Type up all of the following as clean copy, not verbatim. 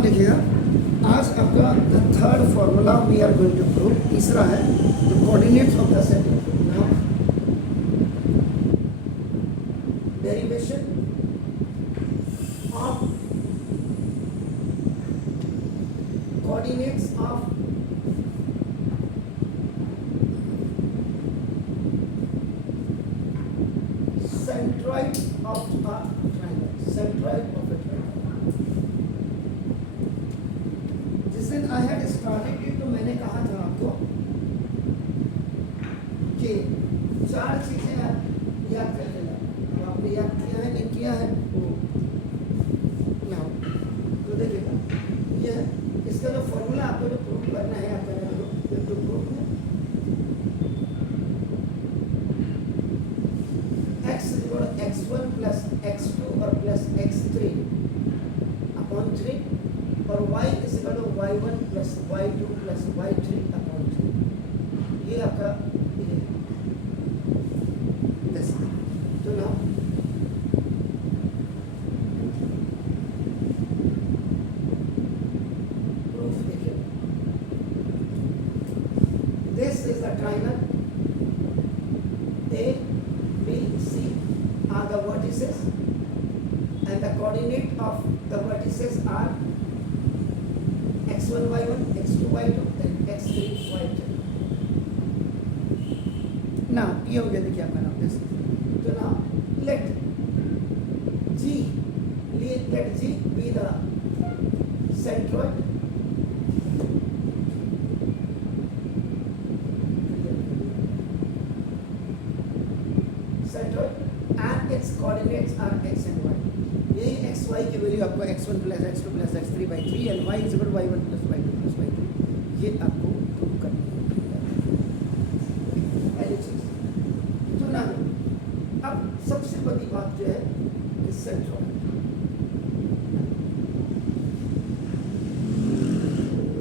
Now देखिएगा, आज आपका the third formula we are going to prove, तीसरा है the coordinates of the set. Now derivation of coordinates of centroid of a triangle, centroid of a triangle. जिस दिन I had started it, तो मैंने कहा था आपको कि चार चीजें आप याद कर लेना। अब आपने याद किया है नहीं किया है वो ना, तो देखिएगा ये इसका जो फॉर्मूला आपको जो प्रूव करना है, आप करना तो प्रूव है x1 प्लस x2 और प्लस x3 अपॉन 3 और y is equal to y1 plus y2 plus y3 upon 3। ये आपका ये तो ना प्रूफ देखिए, this is the triangle A B C are the vertices and the coordinate of the vertices are x1 y1 x2 y2 and x3 y3। now ये हो गया, देखिए आपका नाम this। तो now let G be the centroid and its coordinates are x and y। यही x y की value आपको x1 plus x2 plus x3 by 3 and y is equal to y1 plus y2 plus y3, ये आपको prove करनी है पहली चीज। तो ना अब सबसे बड़ी बात जो है कि centroid.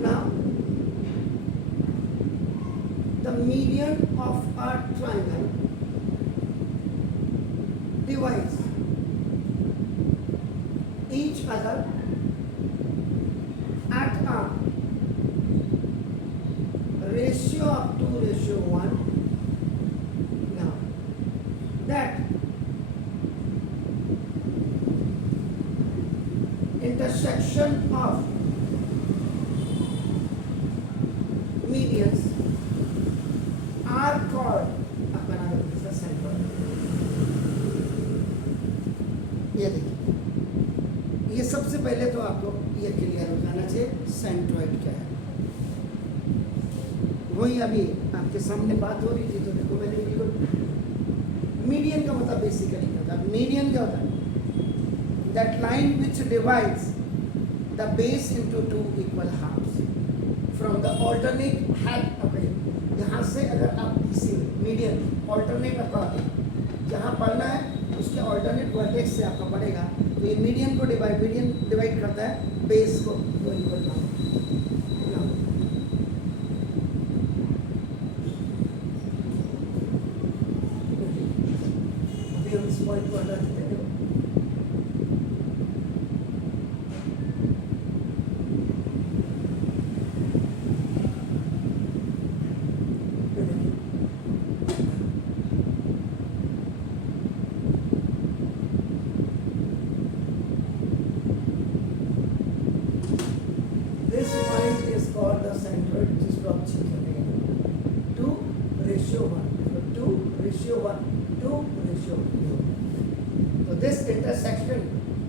now the median of a triangle divides each other at a ratio of 2:1। now that intersection of medians are called the centroid। ये देखिए, ये सबसे पहले तो आपको ये क्लियर हो जाना चाहिए सेंट्रोइड क्या है। वही अभी आपके सामने बात हो रही थी, तो देखो मैंने बिल्कुल मीडियन का मतलब बेसिकली क्या होता है, मीडियन क्या होता है, that line which divides the base into two equal halves from the alternate head. यहाँ से अगर आप इसी मीडियन ऑल्टरनेट आपका जहाँ पढ़ना है उसके ऑल्टरनेट वर्टेक्स से आपका पड़ेगा, तो ये मीडियन को डिवाइड करता है बेस को, तो इक्वल ना अभी हम इस पॉइंट को हटा देते हैं। This point is called the centroid, which is from 2:1, 2:1, 2:1। So this intersection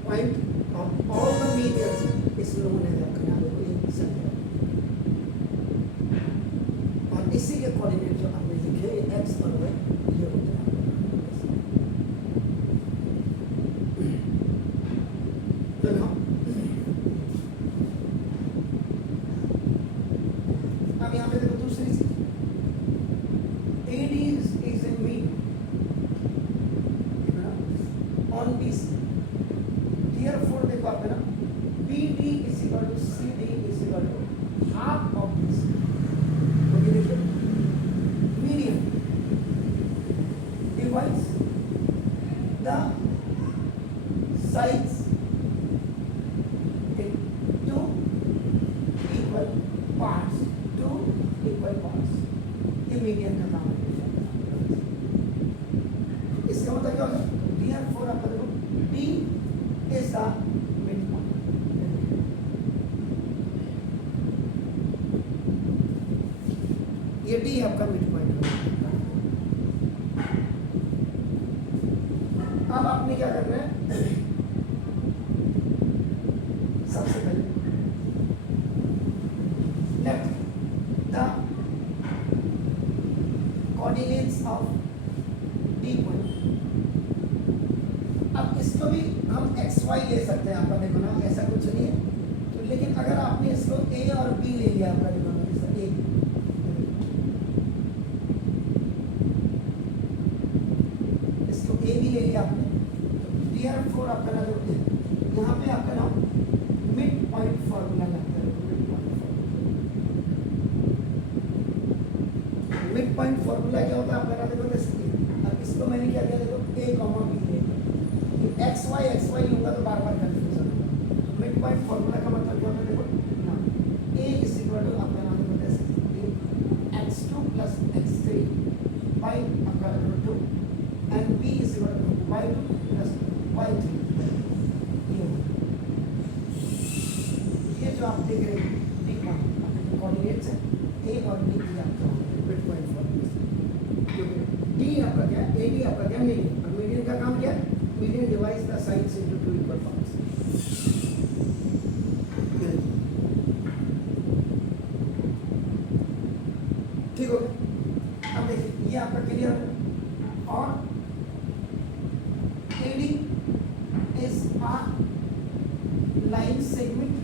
point of all the medians is known as a centroid। और इसी के कोऑर्डिनेट जो आपने लिखे x और y, ये होते हैं। तो ना अब यहाँ पे देखो दूसरी चीज, AD is in mean on BC, therefore देखो आप है ना BD is equal to CD is equal to half of BC। Okay देखिए मीडियन मीडियन का काम है। इसका मतलब क्या होगा? therefore आपका देखो D is the midpoint। ये D आपका midpoint होगा। अब आपने क्या करना है? सबसे पहले let the coordinates of D point। अब इसको भी हम एक्स वाई ले सकते हैं, आपका देखो ना, ऐसा कुछ नहीं है। तो लेकिन अगर आपने इसको ए और बी ले लिया, आपका देखो ना, जैसे ए, इसको ए भी ले लिया आपने, तो therefore आपका ना देखो यहाँ पे आपका नाम मिड पॉइंट फॉर्मूला लगता है। मिड पॉइंट फॉर्मूला क्या होता है आपका ना देखो, जैसे अब इसको मैंने क्या किया देखो, ए कॉमा बी ले लिया, एक्स वाई लूंगा तो बार बार कंफ्यूजन होगा। तो मिड पॉइंट फॉर्मूला का मतलब क्या होता है देखो ना, ए इज इक्वल टू आपका नाम देखो जैसे x2 प्लस x3 बाई आपका देखो 2 and b is equal to y2 plus y3। ये जो आप देख रहे हैं डी पॉइंट आपके कोऑर्डिनेट्स है, ए और बी की आपका मिड पॉइंट फॉर्मूला। क्योंकि डी आपका क्या है, ए डी आपका क्या मीडियन, और मीडियन का काम क्या है? Median divides the sides into two equal parts। ठीक हो गया? अब देखिए ये आपका क्लियर है। और AD is a line segment।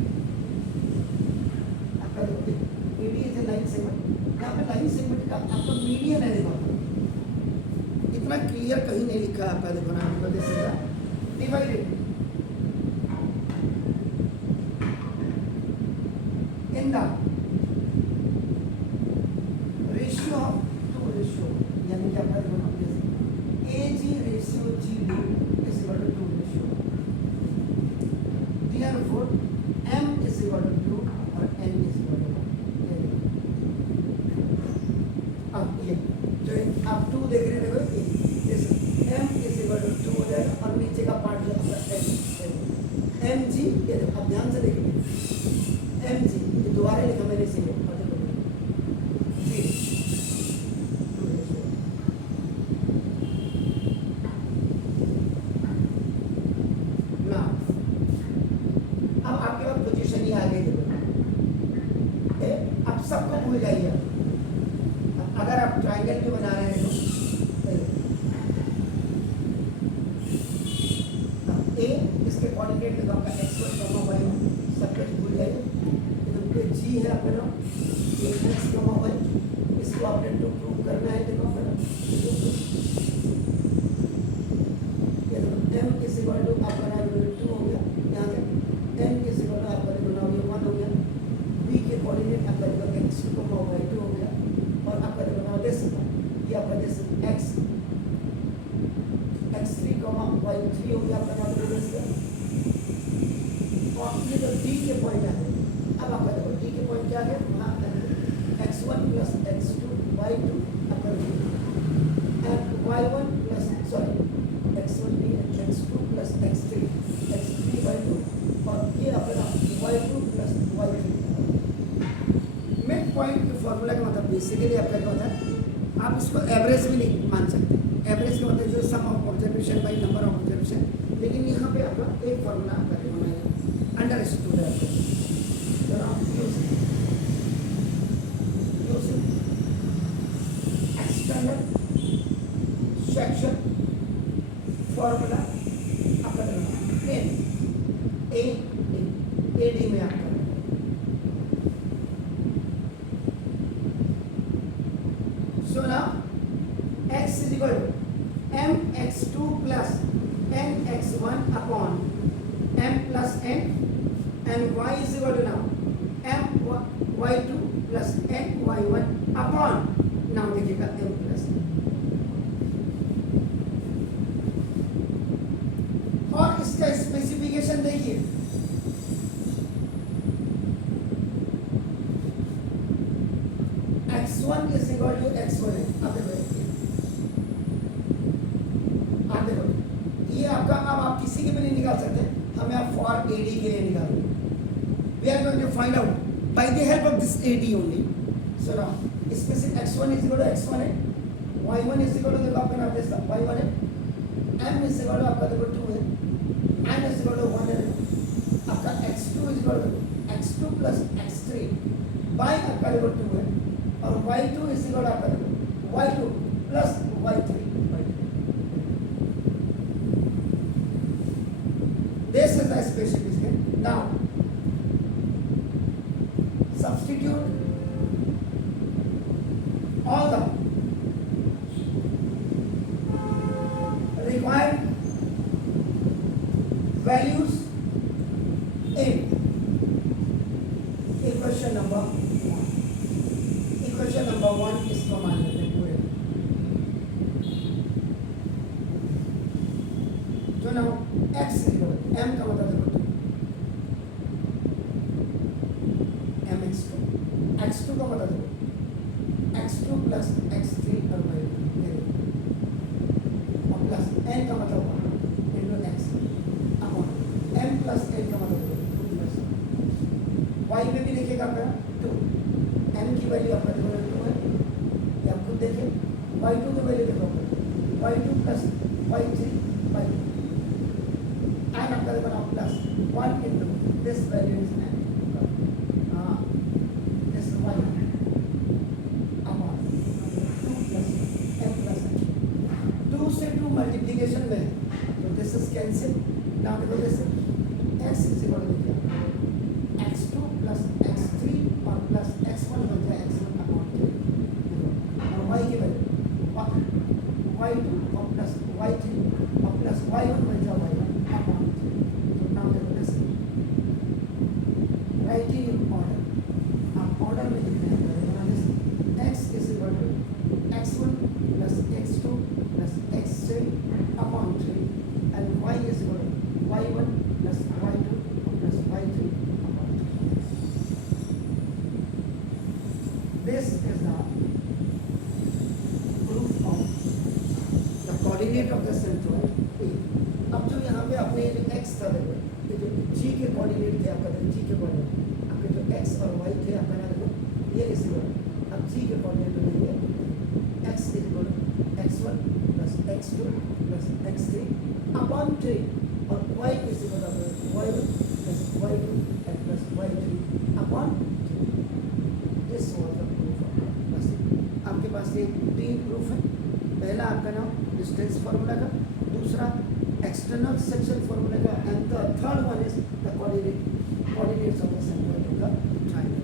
आपका देखो AD is a line segment। यहाँ पे line segment का आपका मीडियन है, देखो इतना क्लियर कहीं नहीं लिखा है आपका देखो ना, आपको जैसे divided in the ratio of two ratio, यानी कि आपका देखो ना जैसे A G ratio G D is equal to two ratio, therefore m is equal to 2 और n इज इक्वल टू 1। अब ये जो आप 2 देख रहे हैं देखो, m इज इक्वल टू 2 हो जाएगा, और नीचे का पार्ट जो आपका m g, ये देखो आप ध्यान से देखिए m g, ये दोबारा लिखा मैंने इसीलिए, और देखो जी ना। अब आपके पास पोजीशन ही आ गई, देखो अब सबको भूल जाइए। अगर आप ट्राइंगल भी बना रहे हैं तो ए इसके कोऑर्डिनेट देखो आपका x1, y1 सब कुछ भूल जाइए। तो जी है आपका नाम x, y, इसको आपने टू प्रूव करना है, देखो आपका ये देखो m इज इक्वल टू आपका नाम 2 हो गया, यहाँ से n इज इक्वल टू आपका देखो नाम 1 हो गया, b के कोऑर्डिनेट आपका देखो x2, y2 हो गया, और आपका देखो नाम दिस ये आपका दिस x x3, y3 हो गया आपका नाम दिस, और ये जो d के पॉइंट आ गए। अब आपका देखो d के पॉइंट क्या है, वहाँ x1 प्लस x2 y2 आपका and y1 plus sorry x1 भी x2 प्लस x3 y2, और ये अपना y2 plus y3। Mid point के फॉर्मूला का मतलब बेसिकली आपका क्या होता है, आप इसको एवरेज भी नहीं मान सकते। एवरेज का मतलब जो sum of observation by number of observation, लेकिन यहाँ पे आपका एक फॉर्मूला आपका देखो मैं अंडरस्टूड है आपको, जरा आप एक्सटर्नल सेक्शन फॉर्मूला आपका एन ए डी में आपका so now x is equal to mx2 plus nx1 upon m plus n, and y is equal to now my2 plus ny1 upon now देखिएगा m plus n। और इसका specification देखिए, x1 is equal to x1 है। अब देखो ये आपका, अब आप किसी के भी नहीं निकाल सकते, हमें आप फॉर AD के लिए निकालेंगे। We are going to find out by the help of this AD only. So now इसमें से x1 is equal to x1 है, y1 इज इक्वल टू, देखो आपका नाम देता y1 है, m इज इक्वल टू आपका देखो 2 है, n इज इक्वल टू 1 है, आपका x2 is equal to x2 plus x3 by आपका देखो 2 है, और y2 इज इक्वल टू आपका देखो y2 plus y3। This is the specification. Now substitute all the required values in equation number 1. Equation number 1 is command लेते हैं। तो now x is equal to m का मतलब देखो mx2, x2 का मतलब देखो x2 प्लस x3 और y और प्लस n का मतलब into x upon m plus n का मतलब देखो 2 प्लस y में भी लिखेगा आपका 2, m की वैल्यू आपका देखो 2 है, ये आप खुद देखिए, y2 की वैल्यू देखो y2 plus y3 y2 and after the one plus 1 into this value is n. This is 1 upon 2 plus m plus n. 2 से 2 multiplication में, so this is cancel. Now देखो this x is equal to x2 plus x3 और plus x1 बन जाए x1 upon 3 और y की value y2 और plus y3 और plus y1 बन जाए y1 upon 3. So now देखो this writing in order, आप order में लिखना है, x is equal to x1 plus x2 plus x3 upon 3 and y is equal to y1 plus y2 plus y3 upon 3. This is the proof of the coordinate of the centroid A. अब जो यहाँ पे आपने ये जो x था देखो, ये जो g के कोऑर्डिनेट थे आपका, g के कोऑर्डिनेट आपके जो x और y थे आपका ना देखो, ये इस इक्वल, अब g के कोऑर्डिनेट लेंगे x equal x1 plus x2 plus x3 upon 3 और y is equal y1 plus y2 plus y3 upon 3. This was the proof of बस आपके पास ये 3 प्रूफ है। पहला आपका नाम डिस्टेंस फार्मूला का, दूसरा external section formula and the third one is the coordinates of the centroid of the triangle.